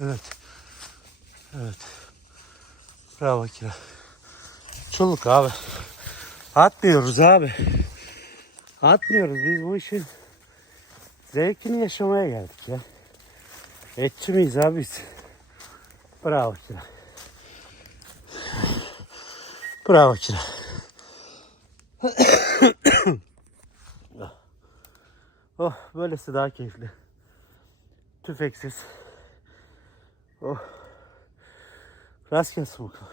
Evet. Evet. Bravo Kira. Çulluk abi. Atmıyoruz abi. Atmıyoruz. Biz bu işin zevkini yaşamaya geldik ya. Etçi miyiz abi biz? Bravo Kira. Bravo Kira. Oh, böylesi daha keyifli. Tüfeksiz. Oh. Rast gelsin bakalım.